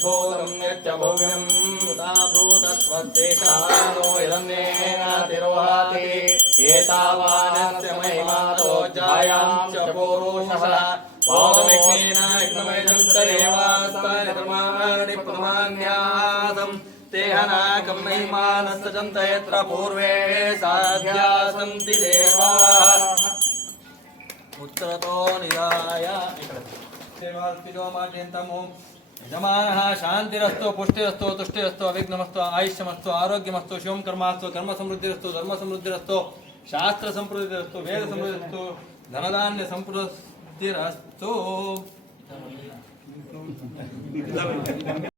यद्भूतं यच्च भव्यं ताभूतस्वस्तेषानो यदन्नेनातिरोहाति एतावानस्य महिमातो जायां च पुरुषः पादमेघ्नेन यज्ञमयजन्तरेवास्तानि प्रमाण्यासम् तेहनाकं महिमानस्तजन्त यत्र पूर्वे साध्या सन्ति देवाः उत्तरतो निधाय यजमानः शान्तिरस्तु पुष्टिरस्तु तुष्टिरस्तु अविघ्नमस्तु आयुष्यमस्तु आरोग्यमस्तु शिवं कर्मास्तु कर्मसमृद्धिरस्तु धर्मसमृद्धिरस्तु शास्त्रसंप्रृद्धिरस्तु वेदसमृद्धिरस्तु धनधान्य संप्रृद्धिरस्तु